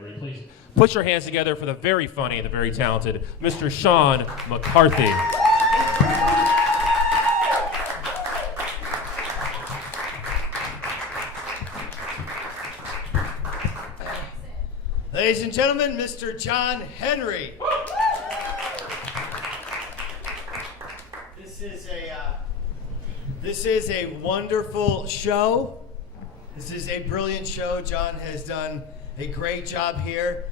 memory. Please put your hands together for the very funny, the very talented Mr. Sean McCarthy. Ladies and gentlemen, Mr. John Henry. This is a wonderful show. This is a brilliant show. John has done a great job here.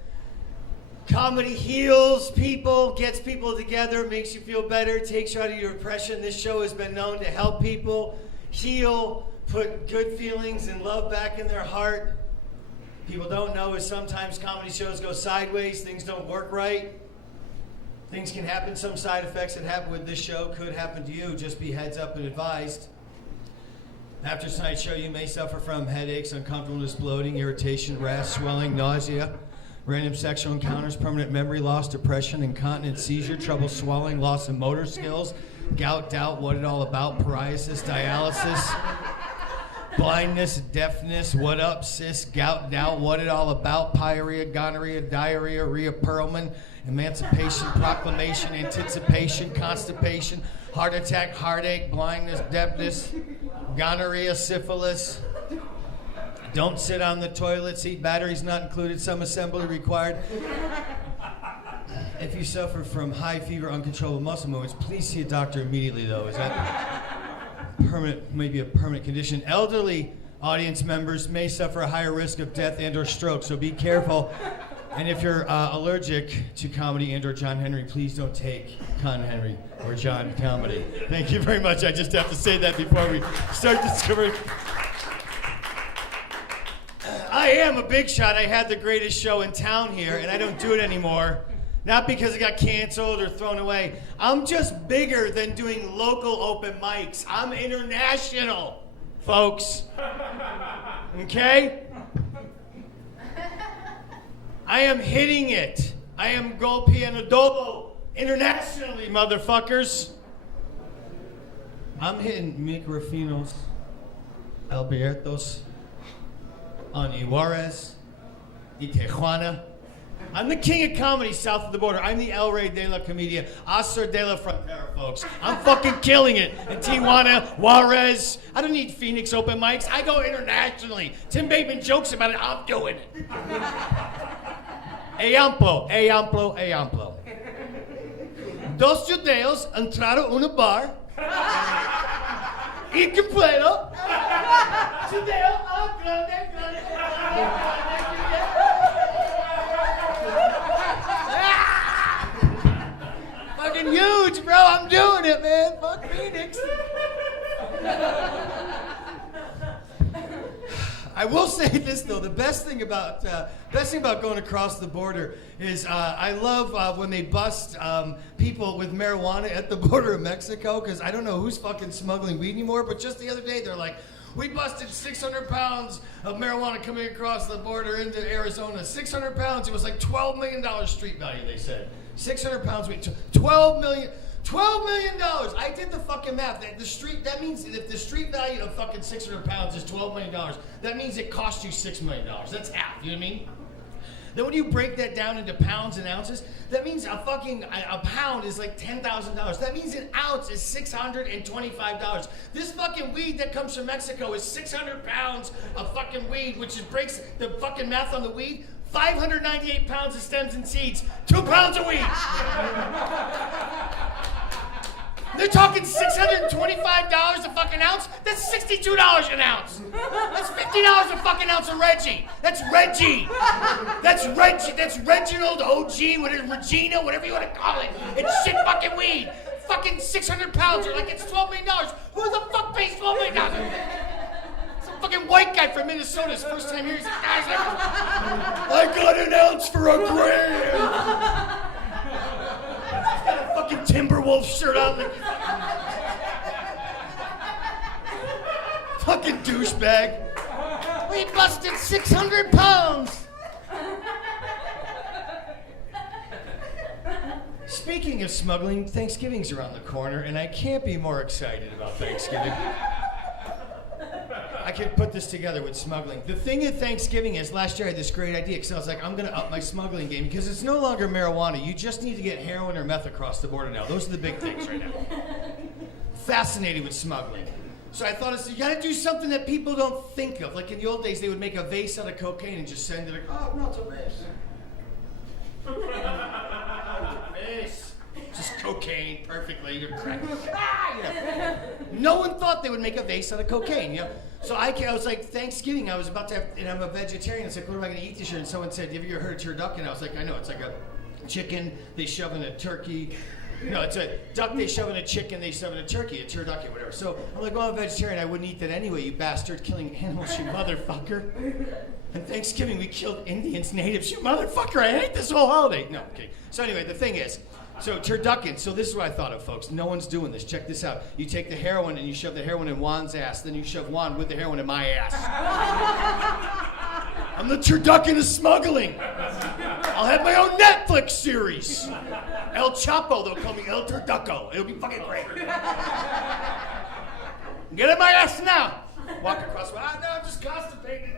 Comedy heals people, gets people together, makes you feel better, takes you out of your depression. This show has been known to help people heal, put good feelings and love back in their heart. People don't know is sometimes comedy shows go sideways, things don't work right. Things can happen, some side effects that happen with this show could happen to you, just be heads up and advised. After tonight's show, you may suffer from headaches, uncomfortableness, bloating, irritation, rash, swelling, nausea, random sexual encounters, permanent memory loss, depression, incontinence, seizure, trouble swallowing, loss of motor skills, gout, doubt, what it all about, psoriasis, dialysis, blindness, deafness, what up, cis, gout, doubt, what it all about, pyorrhea, gonorrhea, diarrhea, reappearment, emancipation, proclamation, anticipation, constipation, heart attack, heartache, blindness, deafness, gonorrhea, syphilis. Don't sit on the toilet seat, batteries not included, some assembly required. If you suffer from high fever, uncontrollable muscle movements, please see a doctor immediately though. Is that permanent, maybe a permanent condition? Elderly audience members may suffer a higher risk of death and or stroke, so be careful. And if you're allergic to comedy and or John Henry, please don't take Con Henry or John Comedy. Thank you very much. I just have to say that before we start discovering. I am a big shot. I had the greatest show in town here, and I don't do it anymore. Not because it got canceled or thrown away. I'm just bigger than doing local open mics. I'm international, folks. Okay? I am hitting it. I am golpe and adobo internationally, motherfuckers. I'm hitting microfinos, Albertos, on Juarez, y Tijuana. I'm the king of comedy south of the border. I'm the El Rey de la Comedia, Acer de la Frontera, folks. I'm fucking killing it in Tijuana, Juarez. I don't need Phoenix open mics. I go internationally. Tim Bateman jokes about it. I'm doing it. Ejemplo. Dos judeos entraron a un bar y que puedo. Judeo, grande. Fucking huge, bro. I'm doing it, man. Fuck Phoenix. I will say this though: the best thing about going across the border is I love when they bust people with marijuana at the border of Mexico, because I don't know who's fucking smuggling weed anymore. But just the other day, they're like, "We busted 600 pounds of marijuana coming across the border into Arizona. 600 pounds. It was like $12 million street value." They said 600 pounds. Wait, $12 million. $12 million. I did the fucking math. That means if the street value of fucking 600 pounds is $12 million, that means it cost you $6 million. That's half. You know what I mean? Then when you break that down into pounds and ounces, that means a pound is like $10,000. That means an ounce is $625. This fucking weed that comes from Mexico is 600 pounds of fucking weed, which breaks the fucking math on the weed. 598 pounds of stems and seeds, 2 pounds of weed. They're talking $625 a fucking ounce? That's $62 an ounce. That's $50 a fucking ounce of Reggie. That's Reggie. That's Reginald, OG, whatever, Regina, whatever you want to call it. It's shit fucking weed. Fucking 600 pounds, or like it's $12 million. Who the fuck pays $12 million? Some fucking white guy from Minnesota, his first time here, he's like, guys, I got an ounce for $1 grand. He's got a fucking Timberwolf shirt on. Fucking douchebag. We busted 600 pounds. Speaking of smuggling, Thanksgiving's around the corner, and I can't be more excited about Thanksgiving. I could put this together with smuggling. The thing at Thanksgiving is, last year I had this great idea because I was like, I'm going to up my smuggling game because it's no longer marijuana. You just need to get heroin or meth across the border now. Those are the big things right now. Fascinated with smuggling. So I thought, you got to do something that people don't think of. Like in the old days, they would make a vase out of cocaine and just send it. Oh, no, it's a vase. Vase. Just cocaine, perfectly. No one thought they would make a vase out of cocaine, you know? So I was like, Thanksgiving, I was about to have, and I'm a vegetarian. I was like, what am I going to eat this year? And someone said, have you ever heard of turducken? I was like, I know, it's like a chicken they shove in a turkey. No, it's a duck they shove in a chicken, they shove in a turkey, a turducken, whatever. So I'm like, well, I'm a vegetarian. I wouldn't eat that anyway, you bastard, killing animals, you motherfucker. And Thanksgiving, we killed Indians, natives, you motherfucker. I hate this whole holiday. No, okay. So anyway, the thing is, so turducken, so this is what I thought of, folks. No one's doing this. Check this out. You take the heroin and you shove the heroin in Juan's ass, then you shove Juan with the heroin in my ass. I'm the turducken of smuggling. I'll have my own Netflix series. El Chapo, they'll call me El Turducco. It'll be fucking great. Get in my ass now. Walk across. No, I'm just constipated.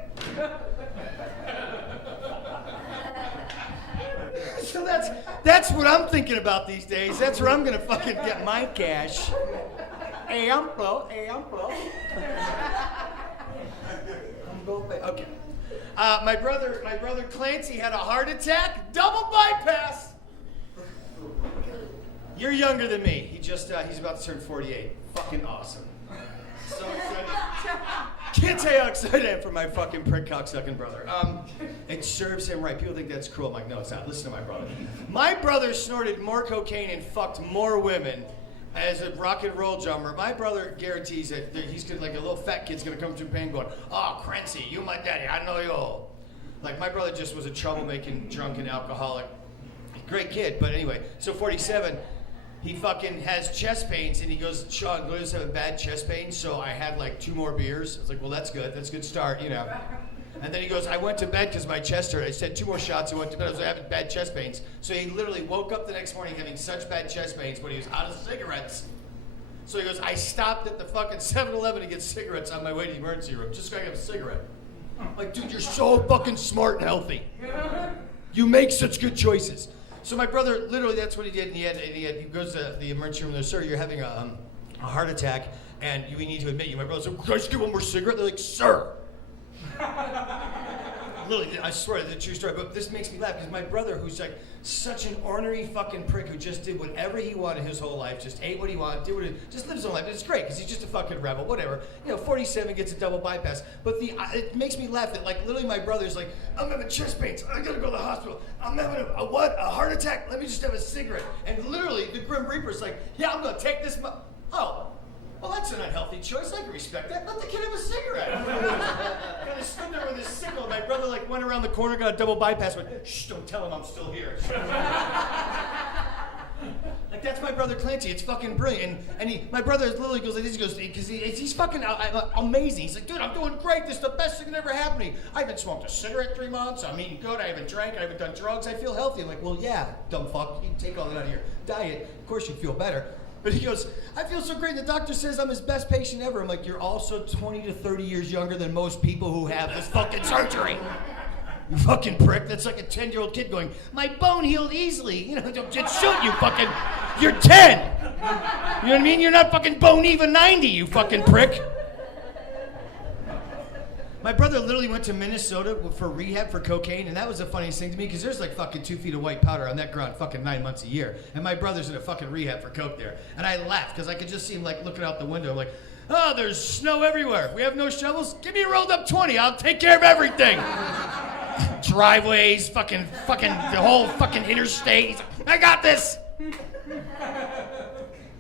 So that's what I'm thinking about these days. That's where I'm gonna fucking get my cash. Ample. Okay. My brother Clancy had a heart attack, double bypass. You're younger than me. He's about to turn 48. Fucking awesome. So excited. Can't tell you how excited I am for my fucking prick cocksucking brother. It serves him right. People think that's cruel. I'm like, no, it's not. Listen to my brother. My brother snorted more cocaine and fucked more women as a rock and roll drummer. My brother guarantees that he's gonna, like a little fat kid's gonna come to pain going, oh, Crancy, you my daddy, I know you. Like my brother just was a troublemaking, drunken alcoholic. Great kid, but anyway, so 47, he fucking has chest pains and he goes, Sean, Gloria's having bad chest pains, so I had like 2 more beers. I was like, well, that's good. That's a good start, you know. And then he goes, I went to bed because my chest hurt. I said 2 more shots, I went to bed. I was having bad chest pains. So he literally woke up the next morning having such bad chest pains, but he was out of cigarettes. So he goes, I stopped at the fucking 7-Eleven to get cigarettes on my way to the emergency room, just so I could have a cigarette. I'm like, dude, you're so fucking smart and healthy. You make such good choices. So my brother, literally, that's what he did. And he goes to the emergency room. They're, sir, you're having a heart attack, and we need to admit you. My brother said, can I just get one more cigarette? They're like, sir. Literally, I swear, it's a true story. But this makes me laugh because my brother, who's like such an ornery fucking prick who just did whatever he wanted his whole life, just ate what he wanted, did what he, just lives his own life. And it's great because he's just a fucking rebel, whatever. You know, 47 gets a double bypass. But it makes me laugh that like literally my brother's like, I'm having chest pains. I gotta go to the hospital. I'm having a what? A heart attack? Let me just have a cigarette. And literally the Grim Reaper's like, yeah, I'm gonna take this. Oh. Well, that's an unhealthy choice. I can respect that. Let the kid have a cigarette. Kind of stood there with his sickle. My brother like went around the corner, got a double bypass, went, shh, don't tell him I'm still here. Like that's my brother Clancy. It's fucking brilliant. And my brother literally goes like this. He goes because he's fucking amazing. He's like, dude, I'm doing great. This is the best thing that ever happened to me. I haven't smoked a cigarette 3 months. I'm eating good. I haven't drank. I haven't done drugs. I feel healthy. I'm like, well, yeah, dumb fuck. You can take all that out of your diet. Of course, you'd feel better. But he goes, I feel so great. The doctor says I'm his best patient ever. I'm like, you're also 20 to 30 years younger than most people who have this fucking surgery. You fucking prick. That's like a 10-year-old kid going, my bone healed easily. You know, just shoot you fucking, you're 10. You know what I mean? You're not fucking bone even 90, you fucking prick. My brother literally went to Minnesota for rehab for cocaine, and that was the funniest thing to me because there's like fucking 2 feet of white powder on that ground fucking 9 months a year. And my brother's in a fucking rehab for coke there. And I laughed because I could just see him like looking out the window like, oh, there's snow everywhere. We have no shovels? Give me a rolled up 20. I'll take care of everything. Driveways, fucking the whole fucking interstate. He's like, I got this.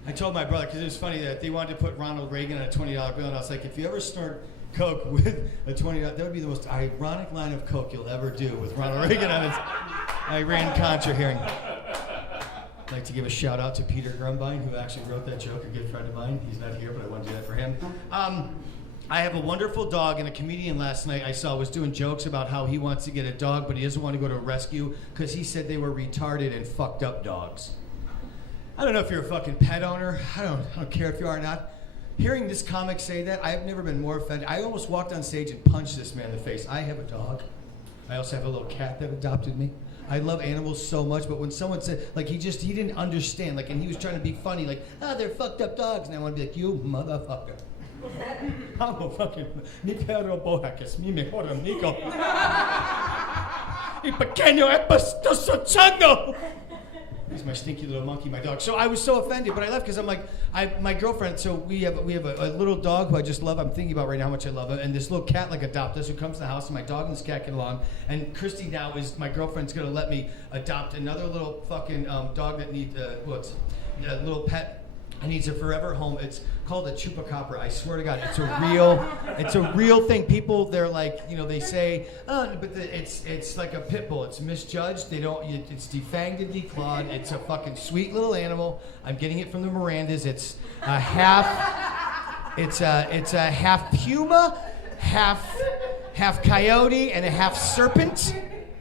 I told my brother because it was funny that they wanted to put Ronald Reagan on a $20 bill, and I was like, if you ever snort coke with a $20, that would be the most ironic line of coke you'll ever do with Ronald Reagan on his Iran-Contra hearing. I'd like to give a shout out to Peter Grumbine, who actually wrote that joke, a good friend of mine. He's not here, but I want to do that for him. I have a wonderful dog, and a comedian last night I saw was doing jokes about how he wants to get a dog, but he doesn't want to go to a rescue because he said they were retarded and fucked up dogs. I don't know if you're a fucking pet owner. I don't care if you are or not. hearing this comic say that, I've never been more offended. I almost walked on stage and punched this man in the face. I have a dog. I also have a little cat that adopted me. I love animals so much, but when someone said, like, he didn't understand, like, and he was trying to be funny, like, they're fucked up dogs, and I want to be like, you motherfucker. I'm a fucking, mi perro bohacas, mi mejor amigo. Y pequeño epastoso chango. He's my stinky little monkey, my dog. So I was so offended, but I left because I'm like, my girlfriend. So we have a little dog who I just love. I'm thinking about right now how much I love him, and this little cat like adopted us who comes to the house, and my dog and this cat get along. And Christy now is my girlfriend's gonna let me adopt another little fucking dog that needs a little pet. It needs a forever home. It's called a chupacabra. I swear to God, it's a real thing. People, they're like, you know, they say, it's like a pit bull. It's misjudged. It's defanged and declawed. It's a fucking sweet little animal. I'm getting it from the Mirandas. It's a half puma, half coyote, and a half serpent.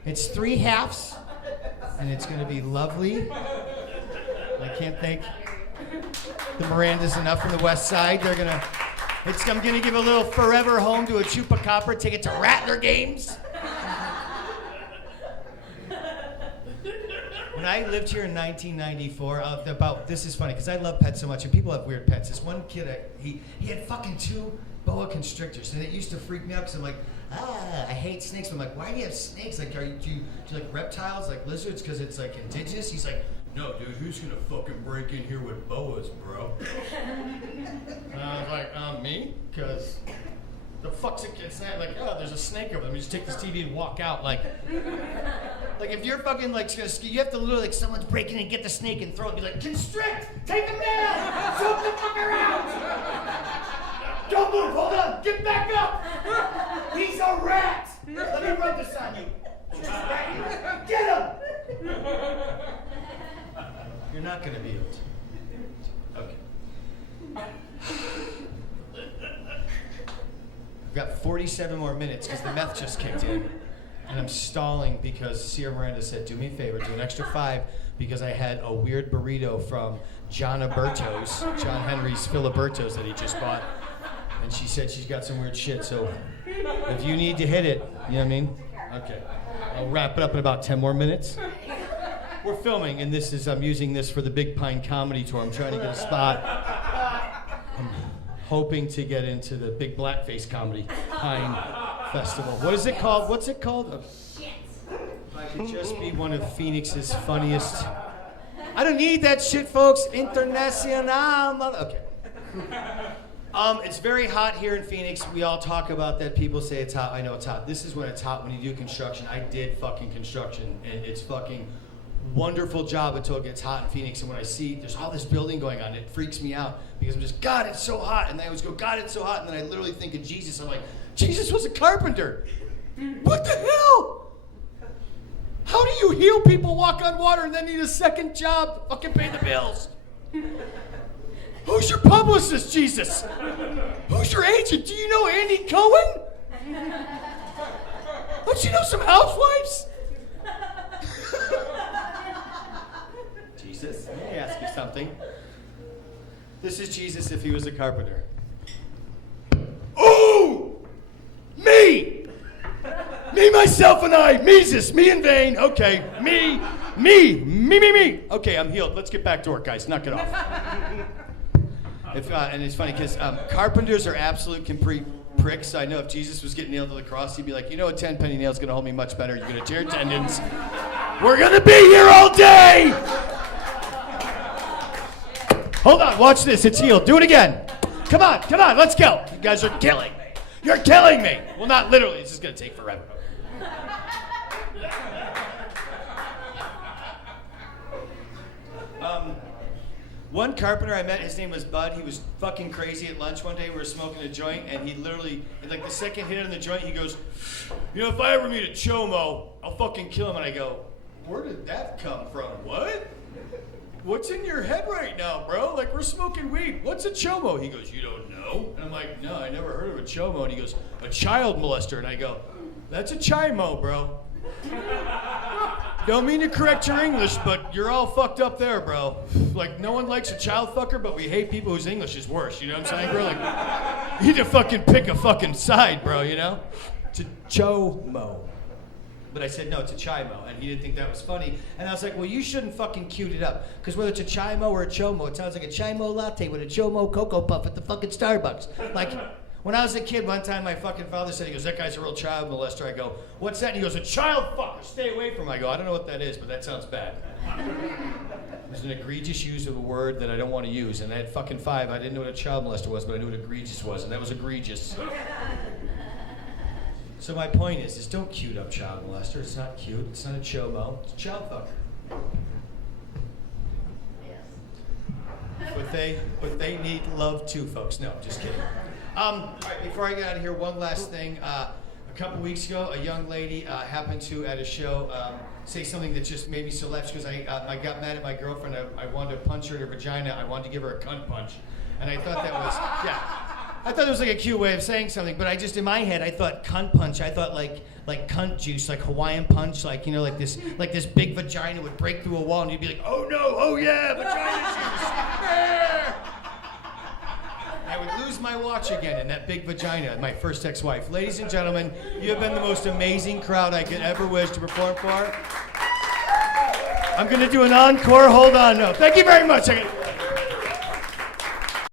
It's 3 halves, and it's gonna be lovely. I can't thank the Miranda's enough from the West Side. I'm gonna give a little forever home to a chupacabra, take it to Rattler games. When I lived here in 1994, this is funny because I love pets so much, and people have weird pets. This one kid, he had fucking 2 boa constrictors, and it used to freak me out because I'm like, I hate snakes. But I'm like, why do you have snakes? Like, do you like reptiles, like lizards, because it's like indigenous? He's like, no, dude, who's gonna fucking break in here with boas, bro? And I was like, me? Because the fuck's it? It's not like, there's a snake over there. Let me just take this TV and walk out. Like if you're fucking like, you have to literally, like, someone's breaking in and get the snake and throw it and be like, constrict! Take him down! Zoom the fuck around! Don't move, hold on, get back up! He's a rat! Let me rub this on you. Get him! You're not going to be able to. Okay. I've got 47 more minutes because the meth just kicked in. And I'm stalling because Sierra Miranda said, do me a favor, do an extra 5 because I had a weird burrito from John Henry's Filiberto's that he just bought. And she said she's got some weird shit, so if you need to hit it, you know what I mean? Okay. I'll wrap it up in about 10 more minutes. We're filming, and I'm using this for the Big Pine Comedy Tour. I'm trying to get a spot. I'm hoping to get into the Big Blackface Comedy Pine Festival. What is it called? What's it called? Shit. If I could just be one of Phoenix's funniest. I don't need that shit, folks. Internacional. Okay. It's very hot here in Phoenix. We all talk about that. People say it's hot. I know it's hot. This is when it's hot when you do construction. I did fucking construction, and it's fucking wonderful job until it gets hot in Phoenix. And when I see there's all this building going on, it freaks me out because I'm just, God, it's so hot. And then I always go, God, it's so hot. And then I literally think of Jesus. I'm like, Jesus was a carpenter. What the hell? How do you heal people, walk on water, and then need a second job to fucking pay the bills? Who's your publicist, Jesus? Who's your agent? Do you know Andy Cohen? Don't you know some housewives? Jesus, let me ask you something. This is Jesus if he was a carpenter. Ooh! Me! Me, myself, and I. Mesus, me in vain. Okay, me. Okay, I'm healed. Let's get back to work, guys. Knock it off. And it's funny because carpenters are absolute complete pricks. I know if Jesus was getting nailed to the cross, he'd be like, you know, a 10-penny nail's going to hold me much better. You're going to tear tendons. We're going to be here all day. Hold on, watch this. It's healed. Do it again. Come on, let's go. You guys are killing me. You're killing me. Well, not literally. This is going to take forever. One carpenter I met, his name was Bud. He was fucking crazy at lunch one day. We were smoking a joint, and he literally, like the second hit on the joint, he goes, you know, if I ever meet a chomo, I'll fucking kill him. And I go, where did that come from? What? What's in your head right now, bro? Like, we're smoking weed. What's a chomo? He goes, you don't know? And I'm like, no, I never heard of a chomo. And he goes, a child molester. And I go, that's a chimo, bro. Don't mean to correct your English, but you're all fucked up there, bro. Like, no one likes a child fucker, but we hate people whose English is worse. You know what I'm saying, bro? Like, you need to fucking pick a fucking side, bro, you know? Chomo. But I said, no, it's a chimo. And he didn't think that was funny. And I was like, well, you shouldn't fucking cute it up. Because whether it's a chimo or a chomo, it sounds like a chimo latte with a chomo cocoa puff at the fucking Starbucks. Like, when I was a kid, one time my fucking father said, he goes, that guy's a real child molester. I go, what's that? And he goes, a child fucker. Stay away from him. I go, I don't know what that is, but that sounds bad. It was an egregious use of a word that I don't want to use. And at fucking 5, I didn't know what a child molester was, but I knew what egregious was. And that was egregious. So my point is don't cute up child molester. It's not cute. It's not a chomo. It's a child fucker. Yes. But they need love too, folks. No, just kidding. All right, before I get out of here, one last thing. A couple weeks ago, a young lady happened to, at a show, say something that just made me so laugh because I got mad at my girlfriend. I wanted to punch her in her vagina. I wanted to give her a cunt punch. And I thought that was, I thought it was like a cute way of saying something, but I just, in my head, I thought cunt punch. I thought like cunt juice, like Hawaiian punch, like, you know, like this big vagina would break through a wall and you'd be like, oh no, oh yeah, vagina juice. I would lose my watch again in that big vagina, my first ex-wife. Ladies and gentlemen, you have been the most amazing crowd I could ever wish to perform for. I'm gonna do an encore, hold on, no. Thank you very much.